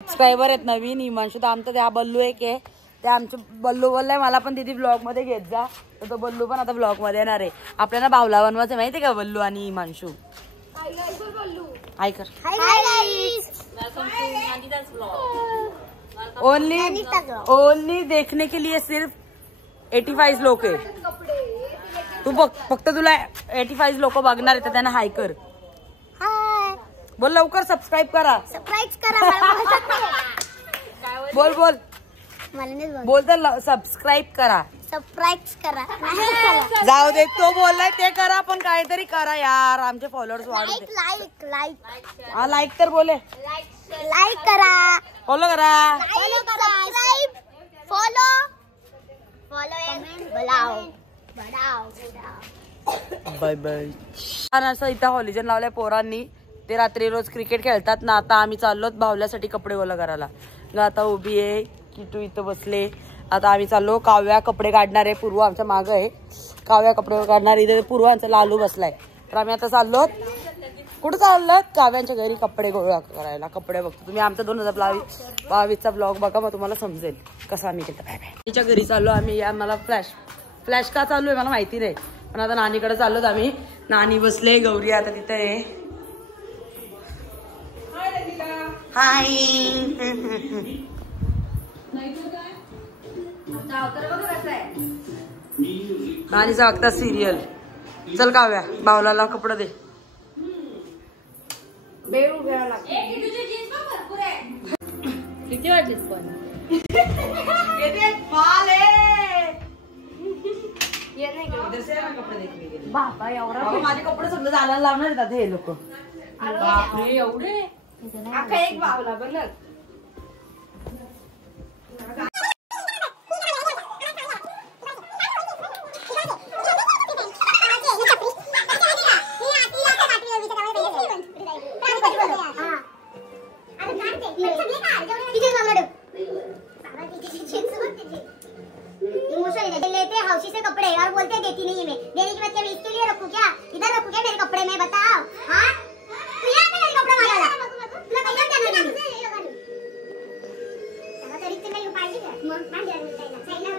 Subscriber आहेत नवीन. हिमांशू तर आमचा त्या बल्लू एक आहे, ते आमचे बल्लू बोललाय मला पण दीदी ब्लॉग मध्ये घेत जा, तर तो बल्लू पण आता ब्लॉग मध्ये येणार आहे. आपल्याला बावला बनवायचं माहितीये का बल्लू आणि हिमांशू. हाय कर. ओनली देखने के लिए सिर्फ 85 लोक आहे. तू फक्त तुला 85 लोक बघणार आहे तर त्यांना हाय कर. बोल लवकर सबस्क्राईब करा. बोल बोल बोल तर सबस्क्राईब करा. जाऊ दे, तो बोललाय ते करा, पण काहीतरी करा यार, आमचे फॉलोअर्स वाढू दे. हा लाईक तर बोले. लाईक करा, फॉलो करा, बाय बाय. असं इथं हॉलिजन लावलंय पोरांनी. ते रात्री रोज क्रिकेट खेळतात ना. आता आम्ही चाललो भावल्यासाठी कपडे ओला करायला. आता उभी आहे किटू इथं बसले. आता आम्ही चाललो. काव्या कपडे काढणार आहे, पूर्व आमच्या मागं आहे. काव्या कपडे काढणार, इथे पूर्व आमचा लालू बसलाय. तर आम्ही आता चाललो. कुठं चाललो? काव्यांच्या घरी कपडे गोळा करायला. कपडे बघतो तुम्ही आमचा 2022चा ब्लॉग बघा, मग तुम्हाला समजेल कसं आम्ही केलं. तिच्या घरी चाललो आम्ही. आम्हाला फ्लॅश का चालू आहे मला माहिती नाही, पण आता नानीकडे चाललोत आम्ही. नानी बसले, गौरी आता तिथे आहे. हाय. नानीचा बघता सिरियल. चल काव्या, बावलाला कपडे दे. किती वाटलीस पण बाबा एवढा माझे कपडे सगळं जायला लावणार आहेत हे लोक. बापरे एवढे अख्खा एक बावला बघ. हौशी से कपड़े और बोलते हैं देती नहीं है मैं. देने की बात क्या मैं इसके लिए रखूं क्या? इधर रखूं क्या मेरे कपड़े में? बताओ. हाँ तू या मेरे कपड़े मागायला तुला कशाला देणार नाही? आता तरी ते नाही पाहिजे का? मग नाही द्यायला साईडला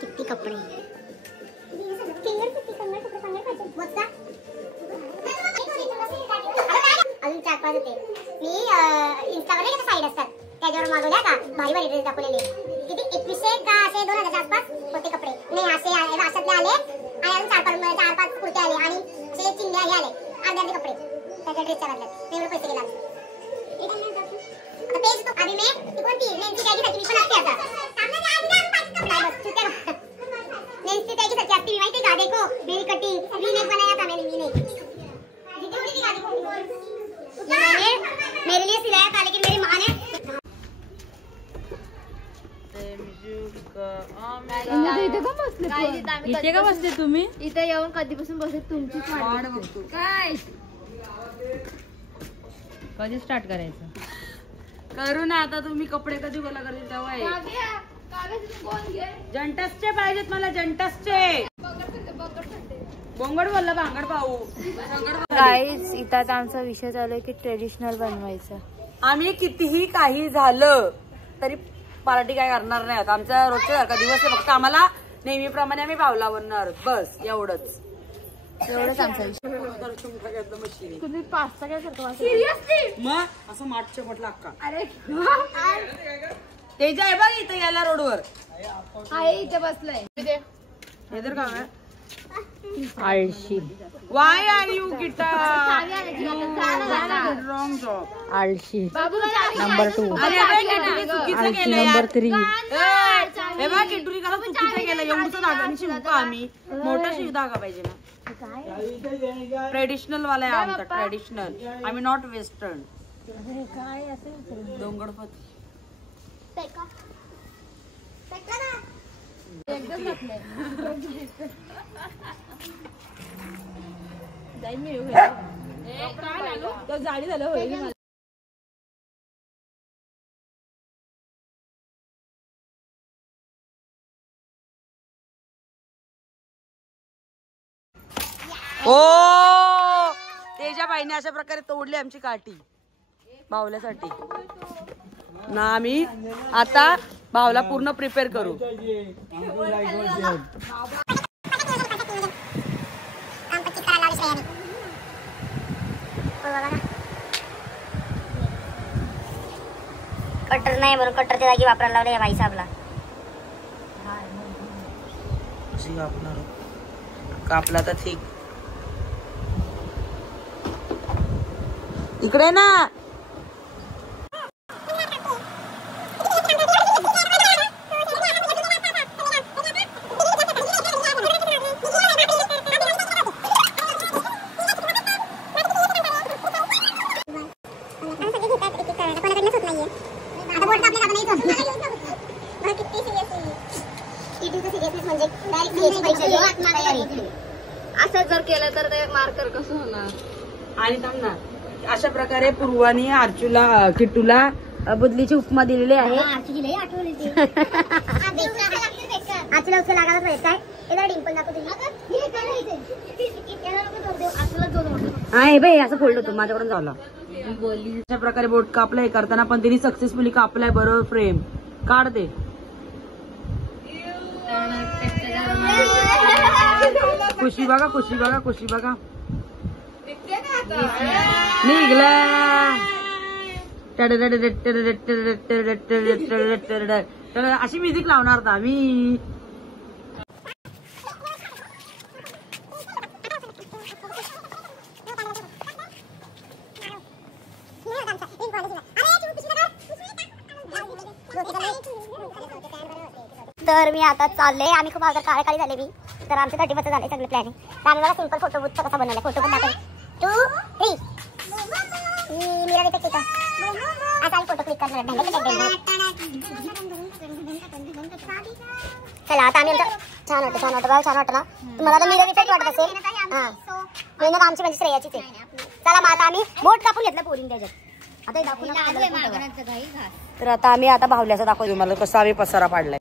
किती कपडे फिंगर किती कपडे पाहिजे बघता. अजून 4-5 होते. मी इंस्टावर एक साईड असतात त्याच्यावर मागवल्या का भारी भारी ड्रेस दाखवलेले. किती 2100 का असे 2000 आसपास होते कपडे. नाही असे अशातले आले आणि 4-5 कुर्ते आले आणि असे चिंध्या हे आले अर्धे कपडे त्याच्या ड्रेसच्या बदल्यात. एवढे पैसे गेले आमचे. आता पेज तो आधी मी कोणती नेमकी त्याची मी पण असते आता नेमकी त्याची सच्ची असते. माहिती का? देखो मेरी कटिंग वी नेक बनाया था मैंने. वी नेक मेरे लिए सिलाया था, लेकिन मेरी माँ ने इथे का बसले तुम्ही? इथे येऊन कधीपासून बसले तुमची वाट बघतो. काय कधी स्टार्ट करायचं? करू ना आता. तुम्ही कपडे कधी गोळा करतील तेव्हा. जंटसचे पाहिजेत मला, जंटसचे. बोंगड बोलला भांगड पाहू. गाईज इथं आता आमचा विषय चालू आहे की ट्रेडिशनल बनवायचं. आम्ही कितीही काही झालं तरी पार्टी काय करणार नाही. आमचा रोजच्या सारखा दिवस आहे. फक्त आम्हाला नेहमीप्रमाणे आम्ही बावला बनणार बस, एवढंच आमचा विषय. तुम्ही पास्ता काय करतो? मग असं मागच्या म्हटलं अक्का. अरे ते जे आहे बघ इथं यायला रोडवर आहे, इथे बसलंय. इधर का आळशी. वाय आर यू गिटा रॉंग जॉब. आळशी नंबर 2. चुकीचं केलं नंबर 3. हे बघ किटुरी करा चुकीचं केलं. एवढं धागा शिवतो आम्ही. मोठा शिव धागा पाहिजे ना. ट्रेडिशनल वाला आहे आमचा. ट्रेडिशनल. आम्ही नॉट वेस्टर्न. डोंगरपत जाडी झालं होईल. ओ तेजा बाईने अशा प्रकारे तोडली आमची काठी बावल्यासाठी. ना आम्ही आता भावला पूर्ण प्रिपेअर करू. कटर नाही बरं, कटरच्या जागी वापरायला लावले भाई साहेबला. कापला तर ठीक. इकडे ना असं जर केलं तर ते मार्कर कसं होणार. आणि थांब ना, अशा प्रकारे पूर्वानी अर्चूला किट्टूला बुदलीची उपमा दिलेली आहे. आहे बाई, असं फोल्ड होतो माझ्याकडून झाला. अशा प्रकारे बोट कापलाय करताना पण तिने सक्सेसफुली कापलाय. बरोबर फ्रेम काढ दे. खुशी बघा, खुशी बघा, खुशी बघा, निघला. अशी म्युझिक लावणार होता आम्ही. तर मी आता चालले. आम्ही खूप अगोदर काळी झाले मी. तर आमचे 30 झाले सगळे प्लॅनिंग. तर आम्ही मला सिंपल फोटो बूथ कसा बनवला. फोटो बूथ दाखवले 2 3 मी मिरर इफेक्ट आता फोटो क्लिक करणार. चला आता आम्ही छान वाटतं, छान वाटतं, छान वाटतं ना तुम्हाला. आता मिरर इफेक्ट वाटत असेल. हां मेहनत आमची म्हणजे श्रेयाचीच आहे. चला मग आता आम्ही बोट कापून घेतलं पोरीन त्याच्यात. आता दाखवून. तर आता आम्ही आता भावल्याचं दाखवतो तुम्हाला कसा आम्ही पसारा पाडलाय.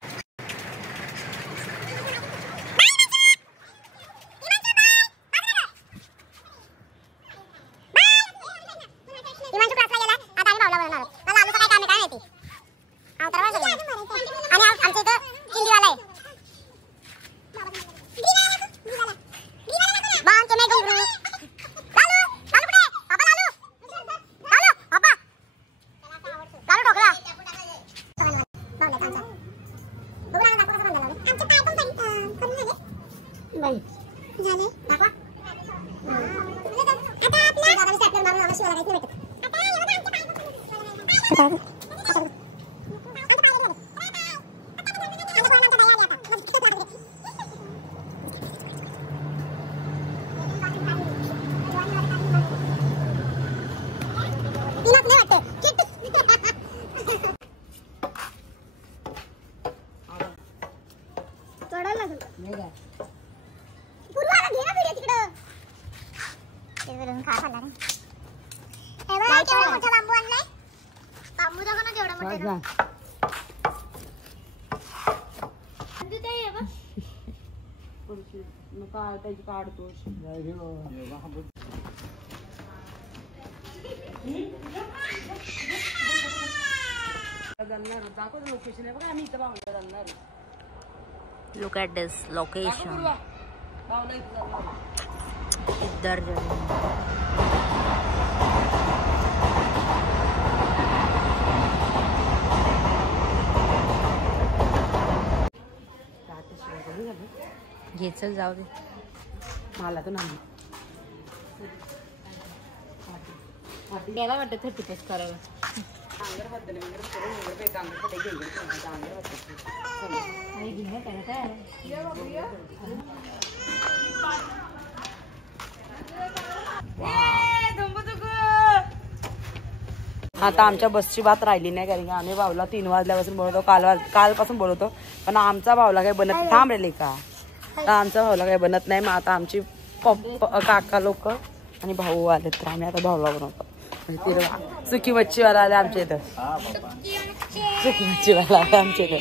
काढतो लोकेशन आहे बघा. आम्ही इथं भावला जाणार. Look at this location. इधर घे चल जाऊ दे. मला तर नाही मला वाटतं 30 करायला. आता आमच्या बसची बात राहिली नाही, कारण की आम्ही भावला 3 वाजल्यापासून बोलवतो. कालपासून बोलवतो, पण आमचा भावला काही बनत थांब रे का. तर आमचा भावला काही बनत नाही. मग आता आमची काका लोक आणि भाऊ आले, तर आम्ही आता भावला बनवतो. म्हणजे सुकी मच्छीवाला आले आमच्या इथं. सुकी मच्छीवाला आले आमच्या इथं.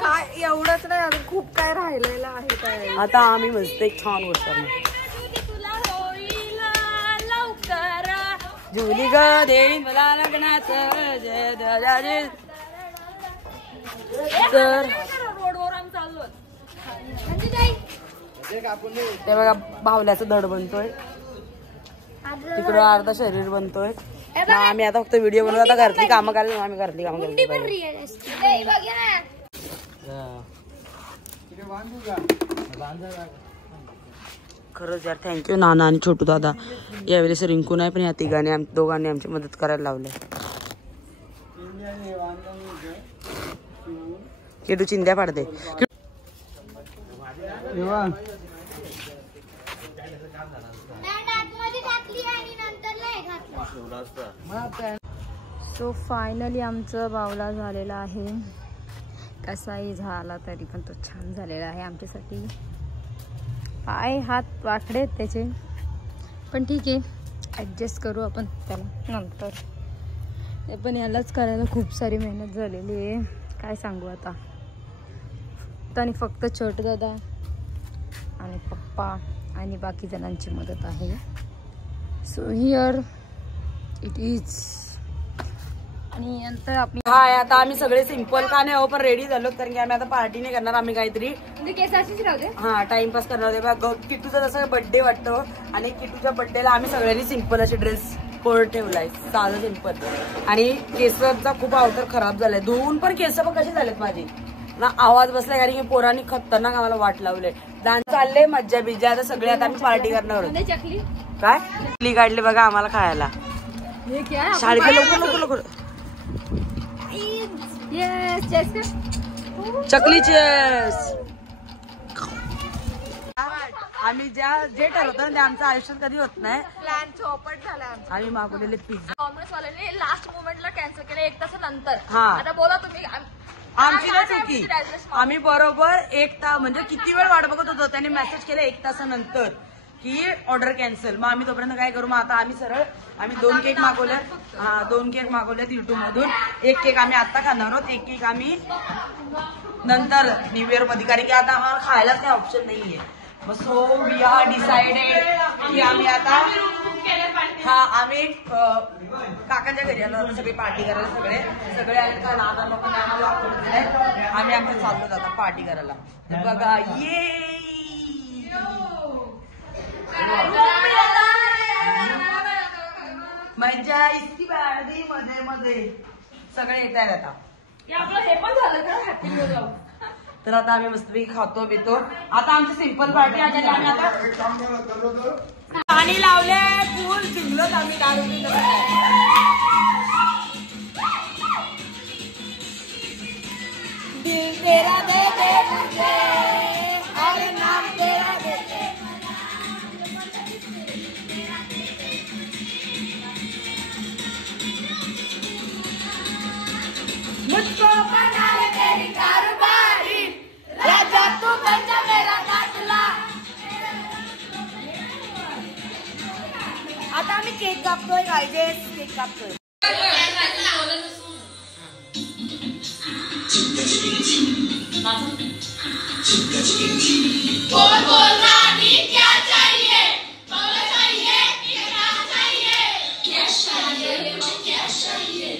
काय एवढंच नाही, अजून खूप काय राहिलेलं आहे. काय आता आम्ही मस्त एक छान गोष्ट जुली ग देईन मला लग्नाचं जय जय. तर ते बघा बाहुल्याचं धड बनतोय, तिकडं अर्धा शरीर बनतोय ना. आम्ही आता फक्त व्हिडिओ बनवतो. आता घरातली कामं करायला आम्ही घरातली कामं केली. खरंच यार थँक्यू नाना आणि छोटू दादा. यावेळेस रिंकू नाही पण या तिघांनी दोघांनी आमची मदत करायला लावली. किटू चिंध्या पाडते. सो फायनली आमचं बावला झालेला आहे. कसाही झाला तरी पण तो छान झालेला आहे आमच्यासाठी. पाय हात वाकडे आहेत त्याचे, पण ठीक आहे ॲडजस्ट करू आपण त्याला नंतर. ते पण यालाच करायला खूप सारी मेहनत झालेली आहे, काय सांगू आता. आणि फक्त छोटू दादा आणि पप्पा आणि बाकी जणांची मदत आहे. So here it is. आणि नंतर आपण आता आम्ही सगळे सिंपल का नाही हो पण रेडी झालो, कारण की आम्ही आता पार्टी नाही करणार. आम्ही काहीतरी हा टाइमपास करणार होते. किटूचा जसं बर्थडे वाटतो आणि किटूच्या बर्थडेला आम्ही सगळ्यांनी सिंपल असे ड्रेस कोड ठेवलाय, साधं सिंपल. आणि केसाचा खूप अवतार खराब झालाय, धुवून पण केस पण कसे झालेत माझे ना. आवाज बसलाय कारण की पोरांनी खतरनाक आम्हाला वाट लावले. डान्स चालले, मज्जा बिज्जा. आता सगळे आता आम्ही पार्टी करणार आहोत. काय चकली काढली बघा आम्हाला खायला. शाळेत लवकर लवकर चकली चेस. आम्ही जे ठरवतो ना ते आमचं आयुष्यात कधी होत नाही. प्लॅन चौपट झाला. आम्ही मागवलेले पिझ्झा कॉमर्स वाल्याने लास्ट मोमेंटला कॅन्सल केलं 1 तासानंतर. हा. आता बोला तुम्ही. आमची ना चुकी. आम्ही बरोबर 1 तास म्हणजे किती वेळ वाट बघत होतो. त्याने मेसेज केला 1 तासानंतर की ऑर्डर कॅन्सल. मग आम्ही तोपर्यंत काय करू. मग आता आम्ही सरळ 2 केक मागवले. हा 2 केक मागवले YouTube मधून. 1 केक आम्ही आता खाणार आहोत, 1 केक आम्ही नंतर न्यू इयर मध्ये, कारण की आता आम्हाला खायलाच काही ऑप्शन नाहीये. सो वी आर डिसाइडेड की आम्ही आता आम्ही काकांच्या घरी आलो सगळी पार्टी करायला. सगळे आले का लहान लोकांना आम्ही आता चाललो आता पार्टी करायला. बघा ये मजा इतकी बाळदी मध्ये मध्ये सगळे येत आहेत आता. हे पण झालं का हॅपी न्यू इयर. तर आता आम्ही मस्तपैकी खातो पितो. आता आमची सिंपल पार्टी आहे. आम्ही आता पाणी लावले, फुल भिंगलोच आम्ही दारू पिलो. दिल तेरा दे दे मुझे और नाम तेरा दे दे. मुझको बना ले तेरी कारोबारी, राजा तू बन जा मेरा काटला. आता आम्ही केक कापतोय. गायजेस केक कापतोय. बोल रानी क्या चाहिए, बोलो चाहिए क्या चाहिए, क्या चाहिए मुझे, क्या चाहिए,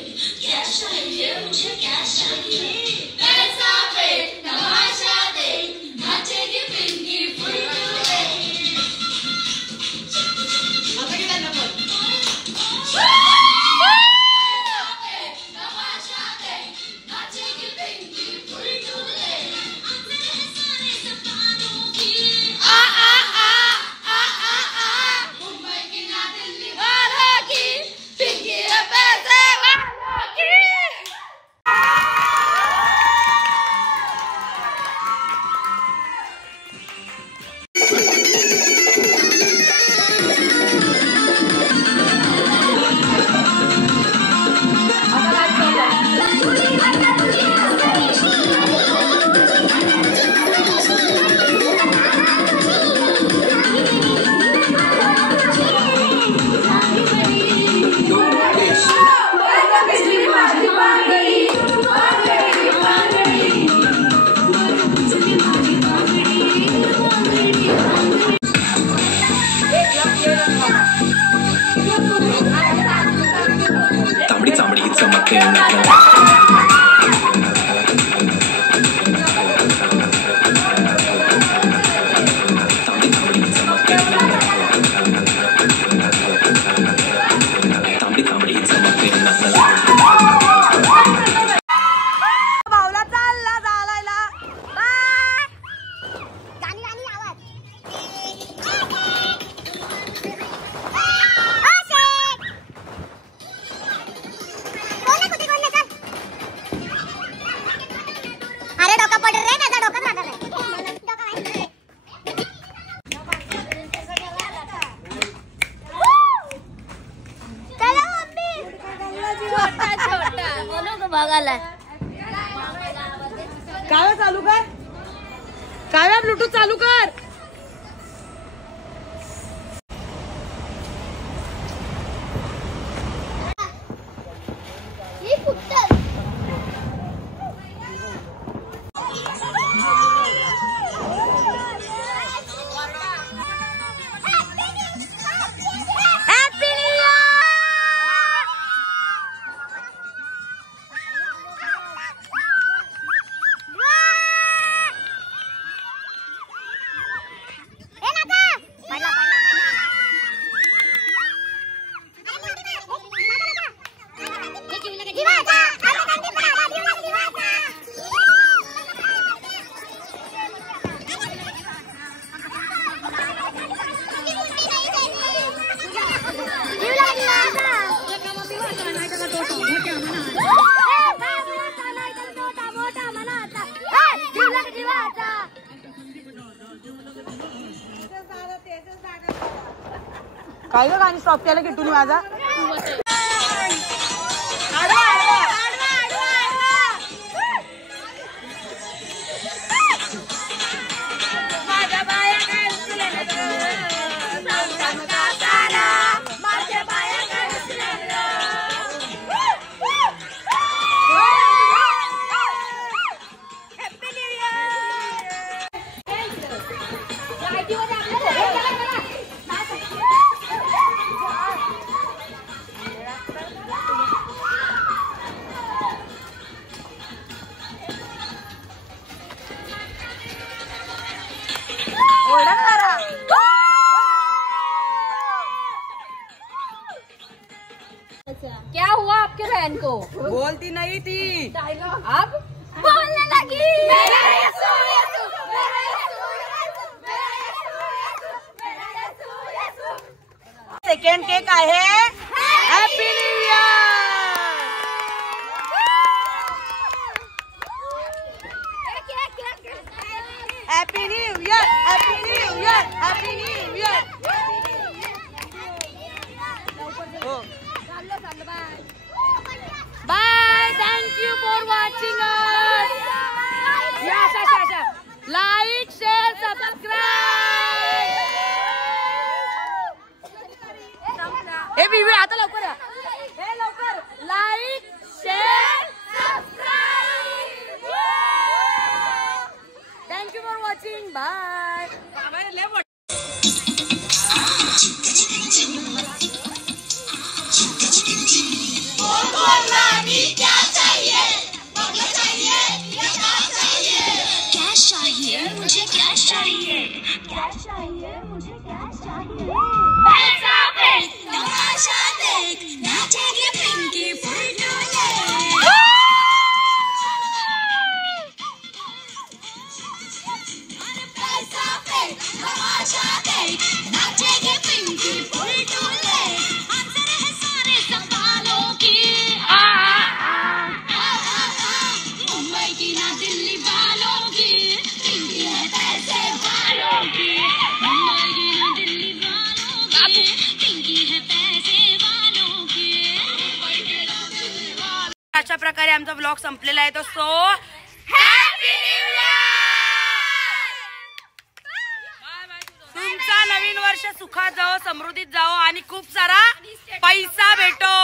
क्या चाहिए मुझे, क्या चाहिए. पैसा पे तमाशा दे, नाचेगी पिंकी फुलटूरे. आता किती नंबर. Thank you. काव्या चालू कर, काव्या ब्लूटूथ चालू कर. काय ग गाणी स्टॉप केलं की तुम्ही माझा क्या हुआ आपके बहन को? बोलती नहीं थी, अब बोलने लगी. सेकंड केक आहे. Happy new year. Happy new year. Happy new year. Happy new year. Bye. Thank you for watching us. Like, share, subscribe. हे बीवी आता लवकर या. हे लवकर like share subscribe. Thank you for watching. Bye. मुझे क्या चाहिए, क्या चाहिए, मुझे क्या चाहिए. तमाशा देख, नाचेगी पिंकी फुल डोले. पैसा फेंक, तमाशा देख, नाचेगी पिंकी फुल डोले. आंसर है सारे सवालों की. मुंबई की ना दिल्ली वालों की. अशा प्रकारे आमचा ब्लॉग संपलेला आहे. तो सो हॅपी न्यू इयर. तुमचा नवीन वर्ष सुखात जाओ, समृद्धीत जाओ आणि खूप सारा पैसा भेटो.